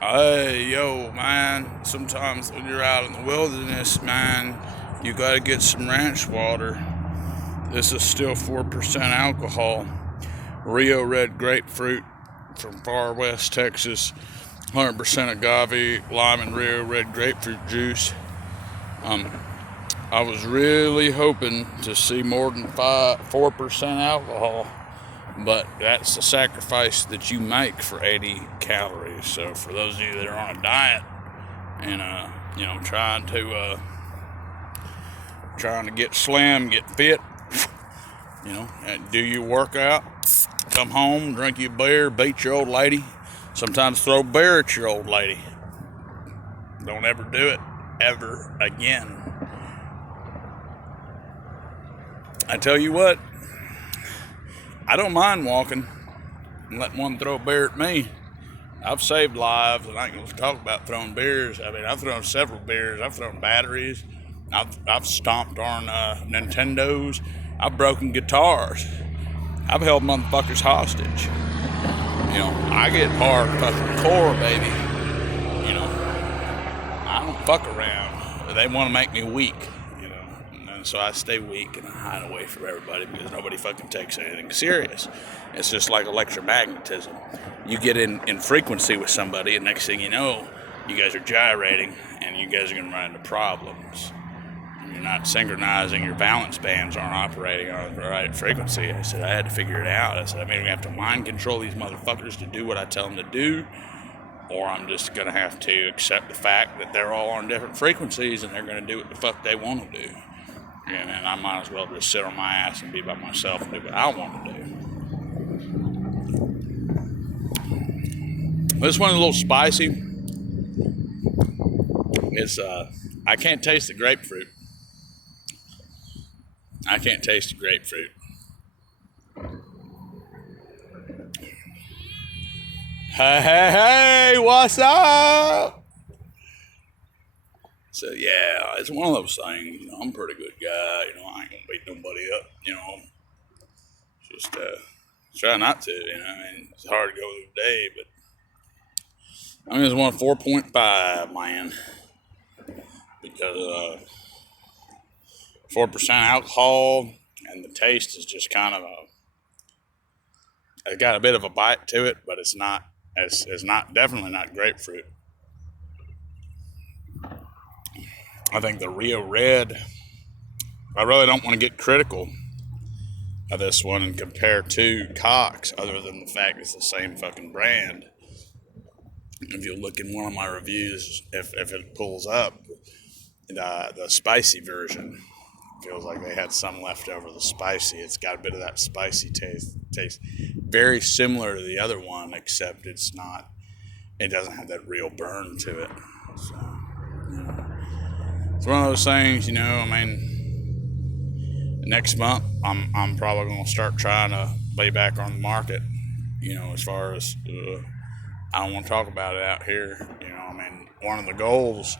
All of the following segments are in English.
Hey, yo, man, sometimes when you're out in the wilderness, man, you gotta get some ranch water. This is still 4% alcohol. Rio Red Grapefruit from far west Texas. 100% agave, lime, and Rio Red Grapefruit juice. Um, I was really hoping to see more than 4% alcohol, but that's the sacrifice that you make for 80 calories. So for those of you that are on a diet and trying to get slim, get fit, and do your workout, come home, drink your beer, beat your old lady, sometimes throw a beer at your old lady. Don't ever do it ever again. I tell you what, I don't mind walking and letting one throw a beer at me. I've saved lives, and I ain't gonna talk about throwing beers. I mean, I've thrown several beers. I've thrown batteries. I've stomped on Nintendos. I've broken guitars. I've held motherfuckers hostage. I get hard fucking core, baby. I don't fuck around. They want to make me weak. And so I stay weak and I hide away from everybody because nobody fucking takes anything serious. It's just like electromagnetism. You get in frequency with somebody, and next thing you know, you guys are gyrating, and you guys are going to run into problems. You're not synchronizing, your balance bands aren't operating on the right frequency. I said, I had to figure it out. I said, I'm either going to have to mind control these motherfuckers to do what I tell them to do, or I'm just going to have to accept the fact that they're all on different frequencies, and they're going to do what the fuck they want to do. And I might as well just sit on my ass and be by myself and do what I want to do. This one's a little spicy. I can't taste the grapefruit. I can't taste the grapefruit. Hey, what's up? So yeah, it's one of those things. I'm a pretty good guy. I ain't gonna beat nobody up. Just try not to. It's hard to go through the day, but it's one 4.5, man, because 4% alcohol, and the taste is just kind of it's got a bit of a bite to it, but it's not. It's not definitely not grapefruit. I think the Rio Red, I really don't want to get critical of this one and compare to Cox, other than the fact it's the same fucking brand. If you look in one of my reviews, if it pulls up, the spicy version, feels like they had some left over the spicy. It's got a bit of that spicy taste very similar to the other one, except it doesn't have that real burn to it. So, it's one of those things, next month I'm probably going to start trying to lay back on the market, as far as, I don't want to talk about it out here. One of the goals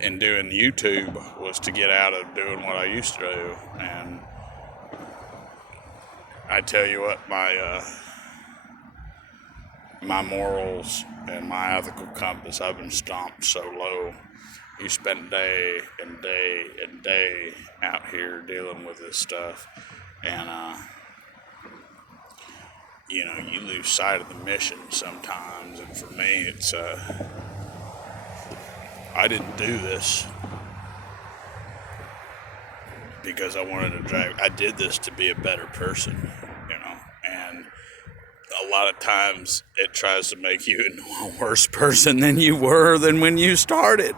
in doing YouTube was to get out of doing what I used to do, and I tell you what, my morals and my ethical compass, I've been stomped so low. You spend day and day and day out here dealing with this stuff, and you lose sight of the mission sometimes. And for me, it's I didn't do this because I wanted to drag. I did this to be a better person, and a lot of times it tries to make you into a worse person than you were than when you started.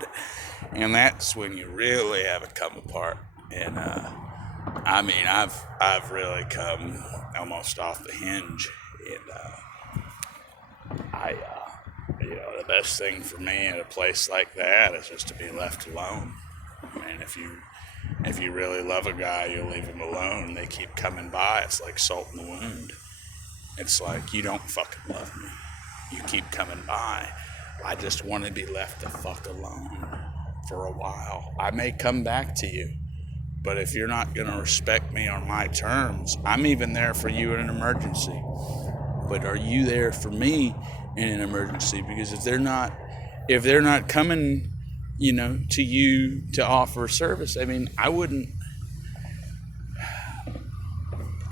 And that's when you really have it come apart. And I've really come almost off the hinge. And the best thing for me in a place like that is just to be left alone. If you really love a guy, you'll leave him alone. They keep coming by. It's like salt in the wound. It's like, you don't fucking love me. You keep coming by. I just want to be left the fuck alone for a while. I may come back to you, but if you're not going to respect me on my terms, I'm even there for you in an emergency. But are you there for me in an emergency? Because if they're not, if they're not coming, to you to offer service, I mean, I wouldn't.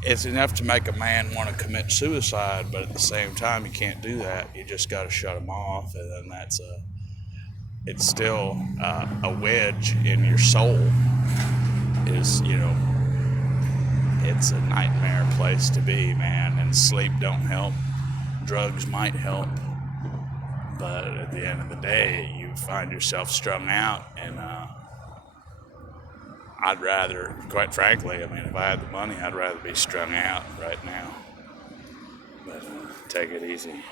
It's enough to make a man want to commit suicide, but at the same time, you can't do that. You just got to shut them off, and then it's still a wedge in your soul. It's a nightmare place to be, man. And sleep don't help. Drugs might help, but at the end of the day, you find yourself strung out, and I'd rather, quite frankly, I mean, if I had the money, I'd rather be strung out right now. But take it easy.